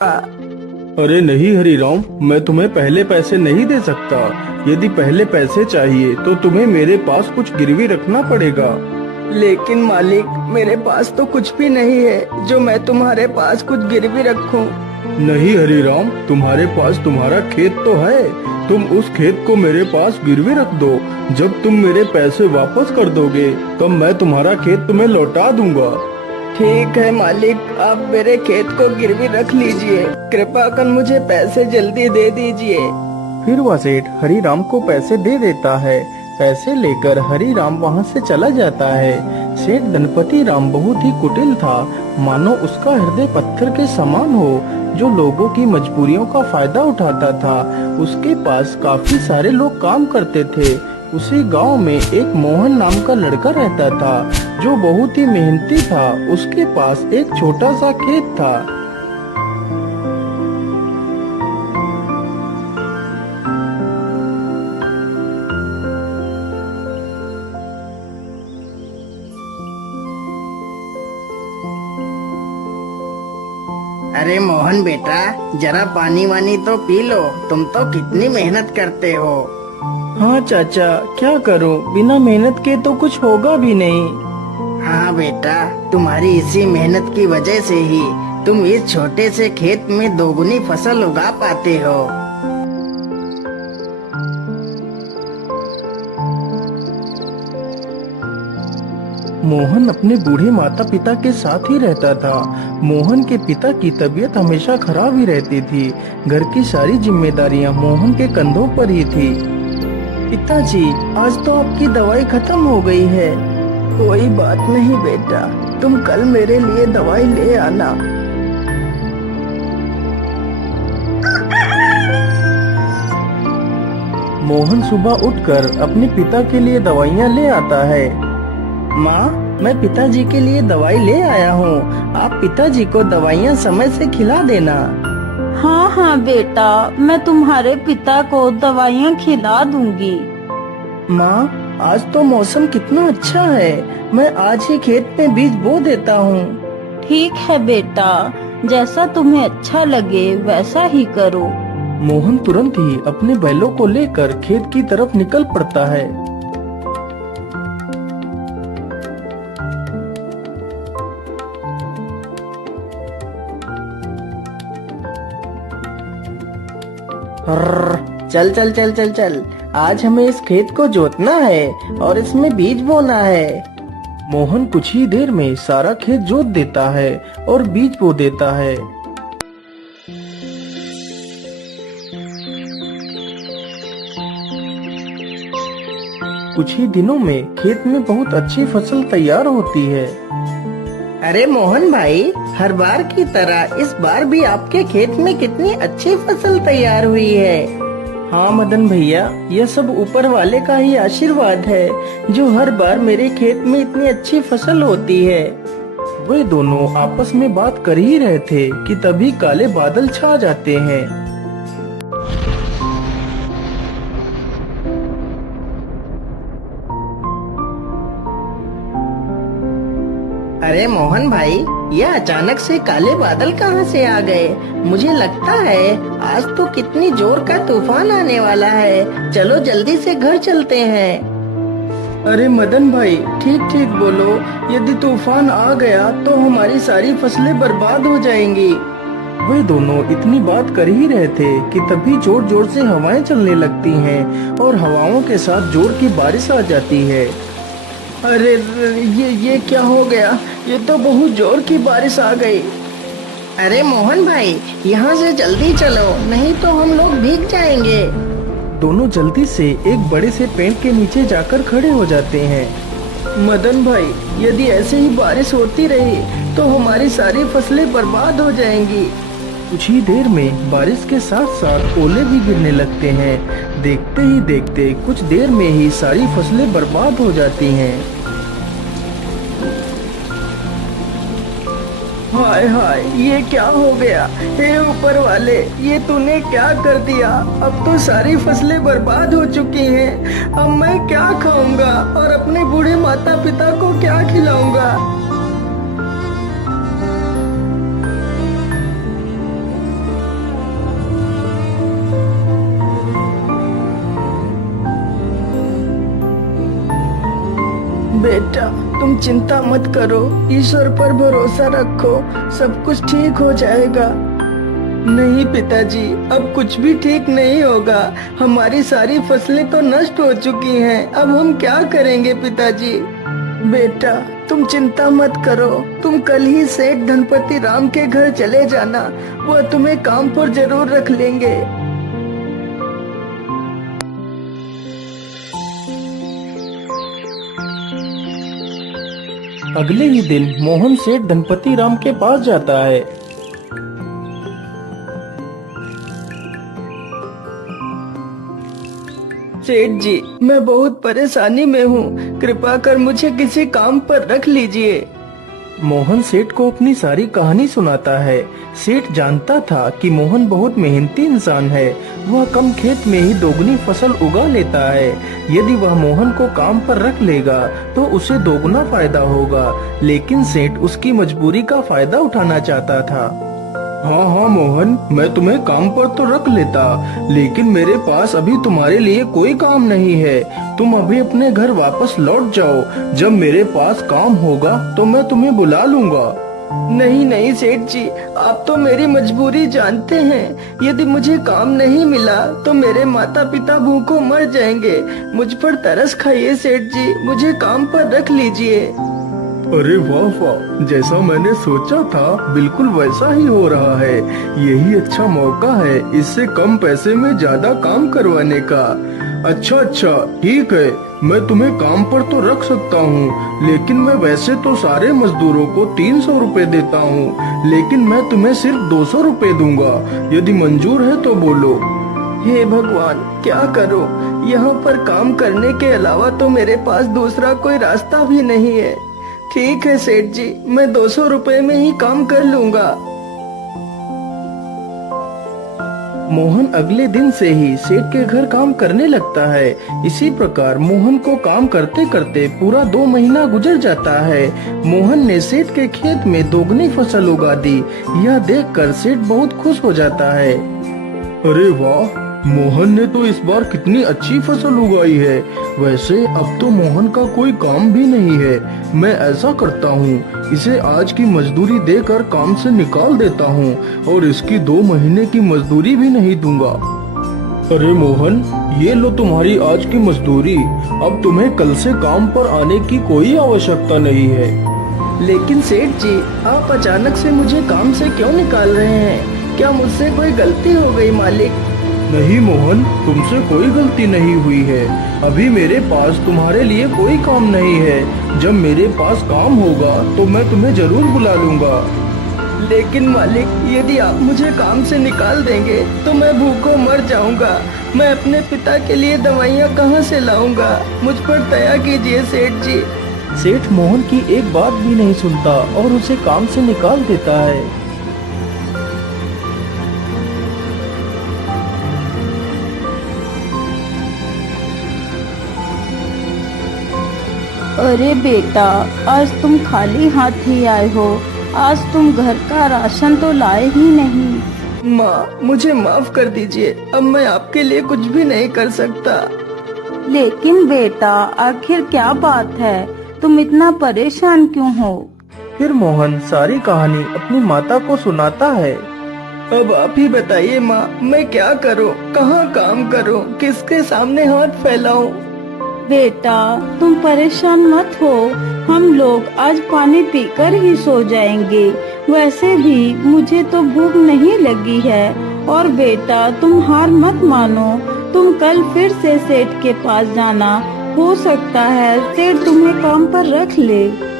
अरे नहीं हरीराम, मैं तुम्हें पहले पैसे नहीं दे सकता। यदि पहले पैसे चाहिए तो तुम्हें मेरे पास कुछ गिरवी रखना पड़ेगा। लेकिन मालिक, मेरे पास तो कुछ भी नहीं है जो मैं तुम्हारे पास कुछ गिरवी रखूं। नहीं हरीराम, तुम्हारे पास तुम्हारा खेत तो है। तुम उस खेत को मेरे पास गिरवी रख दो। जब तुम मेरे पैसे वापस कर दोगे तब मैं तुम्हारा खेत तुम्हें लौटा दूंगा। ठीक है मालिक, आप मेरे खेत को गिरवी रख लीजिए। कृपा कर मुझे पैसे जल्दी दे दीजिए। फिर वह सेठ हरीराम को पैसे दे देता है। पैसे लेकर हरीराम वहाँ से चला जाता है। सेठ गणपति राम बहुत ही कुटिल था, मानो उसका हृदय पत्थर के समान हो, जो लोगों की मजबूरियों का फायदा उठाता था। उसके पास काफी सारे लोग काम करते थे। उसी गांव में एक मोहन नाम का लड़का रहता था, जो बहुत ही मेहनती था। उसके पास एक छोटा सा खेत था। अरे मोहन बेटा, जरा पानी वानी तो पी लो। तुम तो कितनी मेहनत करते हो। हाँ चाचा, क्या करूं, बिना मेहनत के तो कुछ होगा भी नहीं। हाँ बेटा, तुम्हारी इसी मेहनत की वजह से ही तुम इस छोटे से खेत में दोगुनी फसल उगा पाते हो। मोहन अपने बूढ़े माता पिता के साथ ही रहता था। मोहन के पिता की तबीयत हमेशा खराब ही रहती थी। घर की सारी जिम्मेदारियां मोहन के कंधों पर ही थी। पिताजी, आज तो आपकी दवाई खत्म हो गई है। कोई बात नहीं बेटा, तुम कल मेरे लिए दवाई ले आना। मोहन सुबह उठकर अपने पिता के लिए दवाइयाँ ले आता है। माँ, मैं पिताजी के लिए दवाई ले आया हूँ। आप पिताजी को दवाइयाँ समय से खिला देना। हाँ हाँ बेटा, मैं तुम्हारे पिता को दवाइयाँ खिला दूंगी। माँ, आज तो मौसम कितना अच्छा है। मैं आज ही खेत में बीज बो देता हूँ। ठीक है बेटा, जैसा तुम्हें अच्छा लगे वैसा ही करो। मोहन तुरंत ही अपने बैलों को लेकर खेत की तरफ निकल पड़ता है। चल चल चल चल चल, आज हमें इस खेत को जोतना है और इसमें बीज बोना है। मोहन कुछ ही देर में सारा खेत जोत देता है और बीज बो देता है। कुछ ही दिनों में खेत में बहुत अच्छी फसल तैयार होती है। अरे मोहन भाई, हर बार की तरह इस बार भी आपके खेत में कितनी अच्छी फसल तैयार हुई है। हाँ मदन भैया, यह सब ऊपर वाले का ही आशीर्वाद है, जो हर बार मेरे खेत में इतनी अच्छी फसल होती है। वे दोनों आपस में बात कर ही रहे थे कि तभी काले बादल छा जाते हैं। अरे मोहन भाई, यह अचानक से काले बादल कहाँ से आ गए? मुझे लगता है आज तो कितनी जोर का तूफान आने वाला है। चलो जल्दी से घर चलते हैं। अरे मदन भाई, ठीक ठीक बोलो। यदि तूफान आ गया तो हमारी सारी फसलें बर्बाद हो जाएंगी। वे दोनों इतनी बात कर ही रहे थे कि तभी जोर जोर से हवाएं चलने लगती हैं और हवाओं के साथ जोर की बारिश आ जाती है। अरे ये क्या हो गया? ये तो बहुत जोर की बारिश आ गई। अरे मोहन भाई, यहाँ से जल्दी चलो, नहीं तो हम लोग भीग जाएंगे। दोनों जल्दी से एक बड़े से पेड़ के नीचे जाकर खड़े हो जाते हैं। मदन भाई, यदि ऐसे ही बारिश होती रही तो हमारी सारी फसलें बर्बाद हो जाएंगी। कुछ ही देर में बारिश के साथ साथ ओले भी गिरने लगते हैं। देखते ही देखते कुछ देर में ही सारी फसलें बर्बाद हो जाती हैं। हाय हाय, ये क्या हो गया? हे ऊपर वाले, ये तूने क्या कर दिया? अब तो सारी फसलें बर्बाद हो चुकी हैं। अब मैं क्या खाऊंगा और अपने बूढ़े माता पिता को क्या खिलाऊंगा? बेटा, तुम चिंता मत करो, ईश्वर पर भरोसा रखो, सब कुछ ठीक हो जाएगा। नहीं पिताजी, अब कुछ भी ठीक नहीं होगा। हमारी सारी फसलें तो नष्ट हो चुकी हैं, अब हम क्या करेंगे पिताजी? बेटा, तुम चिंता मत करो, तुम कल ही सेठ धनपति राम के घर चले जाना, वह तुम्हें काम पर जरूर रख लेंगे। अगले ही दिन मोहन सेठ धनपति राम के पास जाता है। सेठ जी, मैं बहुत परेशानी में हूँ, कृपा कर मुझे किसी काम पर रख लीजिए। मोहन सेठ को अपनी सारी कहानी सुनाता है। सेठ जानता था कि मोहन बहुत मेहनती इंसान है, वह कम खेत में ही दोगुनी फसल उगा लेता है। यदि वह मोहन को काम पर रख लेगा तो उसे दोगुना फायदा होगा, लेकिन सेठ उसकी मजबूरी का फायदा उठाना चाहता था। हाँ हाँ मोहन, मैं तुम्हें काम पर तो रख लेता, लेकिन मेरे पास अभी तुम्हारे लिए कोई काम नहीं है। तुम अभी अपने घर वापस लौट जाओ, जब मेरे पास काम होगा तो मैं तुम्हें बुला लूंगा। नहीं नहीं सेठ जी, आप तो मेरी मजबूरी जानते हैं। यदि मुझे काम नहीं मिला तो मेरे माता पिता भूखों मर जाएंगे। मुझ पर तरस खाइए सेठ जी, मुझे काम पर रख लीजिए। अरे वाह वाह, जैसा मैंने सोचा था बिल्कुल वैसा ही हो रहा है। यही अच्छा मौका है इससे कम पैसे में ज्यादा काम करवाने का। अच्छा ठीक है, मैं तुम्हें काम पर तो रख सकता हूँ, लेकिन मैं वैसे तो सारे मजदूरों को 300 रुपए देता हूँ, लेकिन मैं तुम्हें सिर्फ 200 रुपए दूंगा। यदि मंजूर है तो बोलो। हे भगवान, क्या करूँ? यहाँ पर काम करने के अलावा तो मेरे पास दूसरा कोई रास्ता भी नहीं है। ठीक है सेठ जी, मैं 200 रुपए में ही काम कर लूंगा। मोहन अगले दिन से ही सेठ के घर काम करने लगता है। इसी प्रकार मोहन को काम करते करते पूरा 2 महीना गुजर जाता है। मोहन ने सेठ के खेत में दोगुनी फसल उगा दी। यह देखकर सेठ बहुत खुश हो जाता है। अरे वाह, मोहन ने तो इस बार कितनी अच्छी फसल उगाई है। वैसे अब तो मोहन का कोई काम भी नहीं है। मैं ऐसा करता हूँ, इसे आज की मजदूरी देकर काम से निकाल देता हूँ और इसकी 2 महीने की मजदूरी भी नहीं दूंगा। अरे मोहन, ये लो तुम्हारी आज की मजदूरी। अब तुम्हें कल से काम पर आने की कोई आवश्यकता नहीं है। लेकिन सेठ जी, आप अचानक से मुझे काम से क्यों निकाल रहे हैं? क्या मुझसे कोई गलती हो गई मालिक? नहीं मोहन, तुमसे कोई गलती नहीं हुई है। अभी मेरे पास तुम्हारे लिए कोई काम नहीं है। जब मेरे पास काम होगा तो मैं तुम्हें जरूर बुला लूंगा। लेकिन मालिक, यदि आप मुझे काम से निकाल देंगे तो मैं भूखों मर जाऊंगा। मैं अपने पिता के लिए दवाइयाँ कहाँ से लाऊंगा? मुझ पर दया कीजिए सेठ जी। सेठ मोहन की एक बात भी नहीं सुनता और उसे काम से निकाल देता है। अरे बेटा, आज तुम खाली हाथ ही आए हो। आज तुम घर का राशन तो लाए ही नहीं। माँ, मुझे माफ कर दीजिए, अब मैं आपके लिए कुछ भी नहीं कर सकता। लेकिन बेटा, आखिर क्या बात है? तुम इतना परेशान क्यों हो? फिर मोहन सारी कहानी अपनी माता को सुनाता है। अब आप ही बताइए माँ, मैं क्या करूँ? कहाँ काम करूँ? किसके सामने हाथ फैलाऊं? बेटा, तुम परेशान मत हो। हम लोग आज पानी पीकर ही सो जाएंगे। वैसे भी मुझे तो भूख नहीं लगी है। और बेटा, तुम हार मत मानो। तुम कल फिर से सेठ के पास जाना। हो सकता है सेठ तुम्हें काम पर रख ले।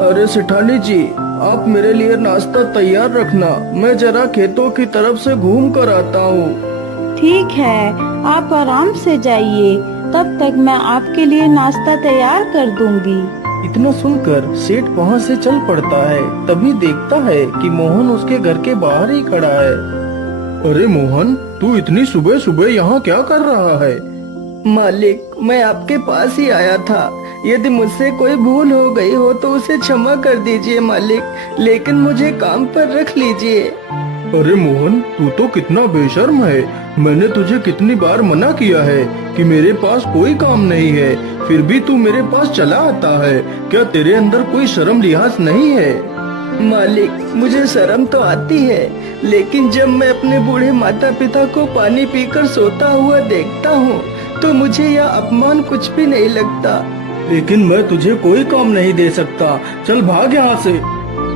अरे सेठानी जी, आप मेरे लिए नाश्ता तैयार रखना। मैं जरा खेतों की तरफ से घूम कर आता हूँ। ठीक है, आप आराम से जाइए। तब तक मैं आपके लिए नाश्ता तैयार कर दूंगी। इतना सुनकर सेठ वहाँ से चल पड़ता है। तभी देखता है कि मोहन उसके घर के बाहर ही खड़ा है। अरे मोहन, तू इतनी सुबह सुबह यहाँ क्या कर रहा है? मालिक, मैं आपके पास ही आया था। यदि मुझसे कोई भूल हो गई हो तो उसे क्षमा कर दीजिए मालिक, लेकिन मुझे काम पर रख लीजिए। अरे मोहन, तू तो कितना बेशर्म है। मैंने तुझे कितनी बार मना किया है कि मेरे पास कोई काम नहीं है, फिर भी तू मेरे पास चला आता है। क्या तेरे अंदर कोई शर्म लिहाज नहीं है? मालिक, मुझे शर्म तो आती है, लेकिन जब मैं अपने बूढ़े माता पिता को पानी पीकर सोता हुआ देखता हूँ तो मुझे यह अपमान कुछ भी नहीं लगता। लेकिन मैं तुझे कोई काम नहीं दे सकता, चल भाग यहाँ से।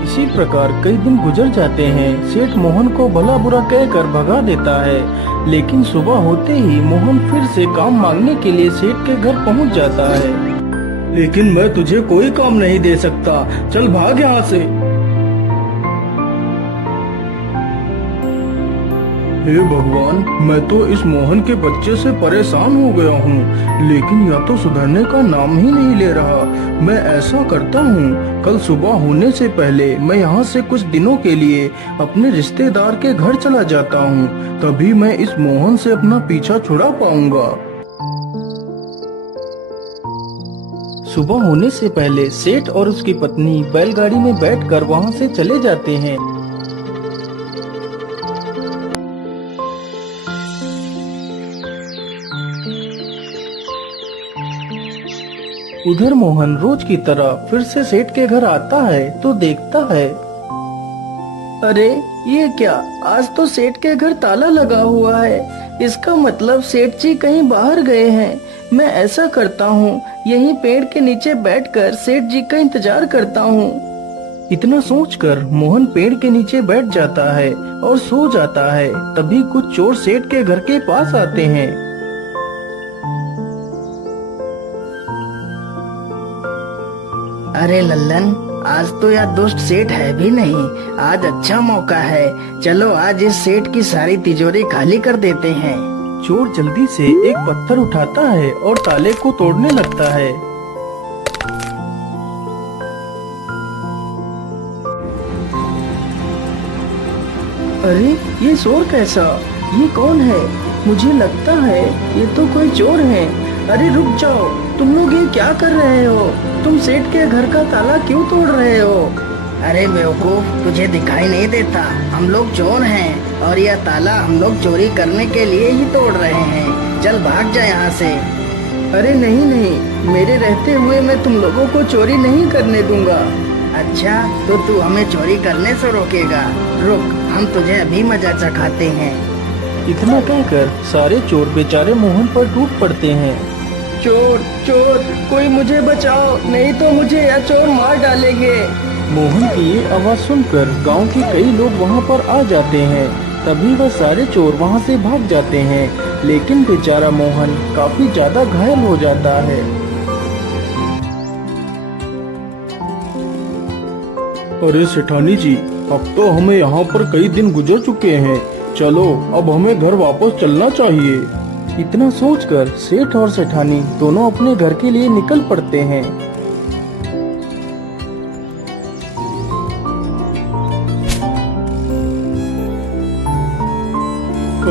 इसी प्रकार कई दिन गुजर जाते हैं। सेठ मोहन को भला बुरा कहकर भगा देता है, लेकिन सुबह होते ही मोहन फिर से काम मांगने के लिए सेठ के घर पहुंच जाता है। लेकिन मैं तुझे कोई काम नहीं दे सकता, चल भाग यहाँ से। हे भगवान, मैं तो इस मोहन के बच्चे से परेशान हो गया हूँ, लेकिन यह तो सुधरने का नाम ही नहीं ले रहा। मैं ऐसा करता हूँ, कल सुबह होने से पहले मैं यहाँ से कुछ दिनों के लिए अपने रिश्तेदार के घर चला जाता हूँ, तभी मैं इस मोहन से अपना पीछा छुड़ा पाऊंगा। सुबह होने से पहले सेठ और उसकी पत्नी बैलगाड़ी में बैठकर वहाँ से चले जाते हैं। उधर मोहन रोज की तरह फिर से सेठ के घर आता है तो देखता है, अरे ये क्या, आज तो सेठ के घर ताला लगा हुआ है। इसका मतलब सेठ जी कहीं बाहर गए हैं। मैं ऐसा करता हूँ, यहीं पेड़ के नीचे बैठकर सेठ जी का इंतजार करता हूँ। इतना सोचकर मोहन पेड़ के नीचे बैठ जाता है और सो जाता है। तभी कुछ चोर सेठ के घर के पास आते हैं। अरे लल्लन, आज तो यह दुष्ट सेठ है भी नहीं। आज अच्छा मौका है, चलो आज इस सेठ की सारी तिजोरी खाली कर देते हैं। चोर जल्दी से एक पत्थर उठाता है और ताले को तोड़ने लगता है। अरे ये शोर कैसा? ये कौन है? मुझे लगता है ये तो कोई चोर है। अरे रुक जाओ, तुम लोग ये क्या कर रहे हो? तुम सेठ के घर का ताला क्यों तोड़ रहे हो? अरे बेवकूफ, तुझे दिखाई नहीं देता? हम लोग चोर हैं और यह ताला हम लोग चोरी करने के लिए ही तोड़ रहे हैं। चल भाग जा यहाँ से। अरे नहीं नहीं, मेरे रहते हुए मैं तुम लोगों को चोरी नहीं करने दूंगा। अच्छा, तो तू हमें चोरी करने से रोकेगा? रुक, हम तुझे अभी मजा चखाते हैं। इतना कहकर सारे चोर बेचारे मोहन पर टूट पड़ते हैं। चोर चोर, कोई मुझे बचाओ, नहीं तो मुझे यह चोर मार डालेंगे। मोहन की ये आवाज सुनकर गांव के कई लोग वहां पर आ जाते हैं। तभी वह सारे चोर वहां से भाग जाते हैं, लेकिन बेचारा मोहन काफी ज्यादा घायल हो जाता है। अरे सेठानी जी, अब तो हमें यहाँ पर कई दिन गुजर चुके हैं। चलो अब हमें घर वापस चलना चाहिए। इतना सोचकर सेठ और सेठानी दोनों अपने घर के लिए निकल पड़ते हैं।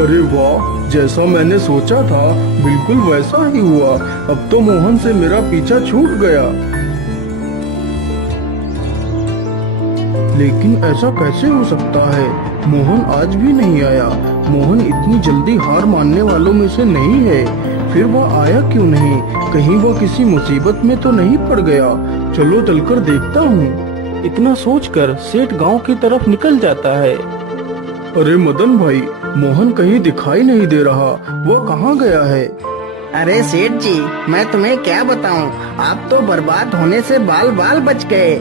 अरे वाह, जैसा मैंने सोचा था बिल्कुल वैसा ही हुआ। अब तो मोहन से मेरा पीछा छूट गया। लेकिन ऐसा कैसे हो सकता है? मोहन आज भी नहीं आया। मोहन इतनी जल्दी हार मानने वालों में से नहीं है। फिर वह आया क्यों नहीं? कहीं वह किसी मुसीबत में तो नहीं पड़ गया? चलो चलकर देखता हूँ। इतना सोचकर सेठ गांव की तरफ निकल जाता है। अरे मदन भाई, मोहन कहीं दिखाई नहीं दे रहा। वह कहाँ गया है? अरे सेठ जी, मैं तुम्हें क्या बताऊं, आप तो बर्बाद होने से बाल बाल बच गए।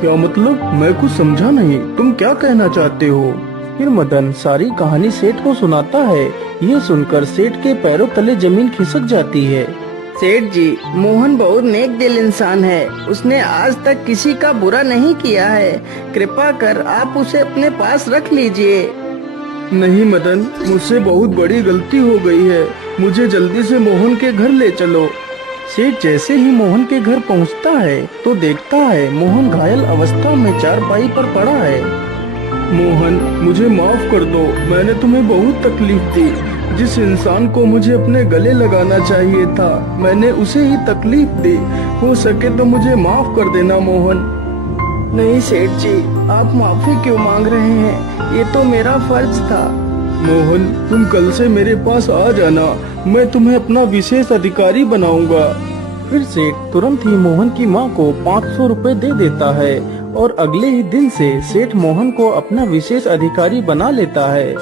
क्या मतलब? मैं कुछ समझा नहीं। तुम क्या कहना चाहते हो? फिर मदन सारी कहानी सेठ को सुनाता है। ये सुनकर सेठ के पैरों तले जमीन खिसक जाती है। सेठ जी, मोहन बहुत नेक दिल इंसान है। उसने आज तक किसी का बुरा नहीं किया है। कृपा कर आप उसे अपने पास रख लीजिए। नहीं मदन, मुझसे बहुत बड़ी गलती हो गई है। मुझे जल्दी से मोहन के घर ले चलो। सेठ जैसे ही मोहन के घर पहुंचता है तो देखता है मोहन घायल अवस्था में चारपाई पर पड़ा है। मोहन, मुझे माफ कर दो, मैंने तुम्हें बहुत तकलीफ दी। जिस इंसान को मुझे अपने गले लगाना चाहिए था मैंने उसे ही तकलीफ दी। हो सके तो मुझे माफ कर देना मोहन। नहीं सेठ जी, आप माफी क्यों मांग रहे हैं? ये तो मेरा फर्ज था। मोहन, तुम कल से मेरे पास आ जाना, मैं तुम्हें अपना विशेष अधिकारी बनाऊंगा। फिर सेठ तुरंत ही मोहन की माँ को 500 रुपए दे देता है और अगले ही दिन से सेठ मोहन को अपना विशेष अधिकारी बना लेता है।